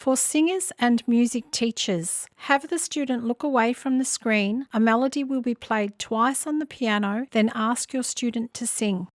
For singers and music teachers, have the student look away from the screen. A melody will be played twice on the piano, then ask your student to sing.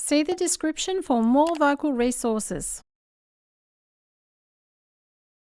See the description for more vocal resources.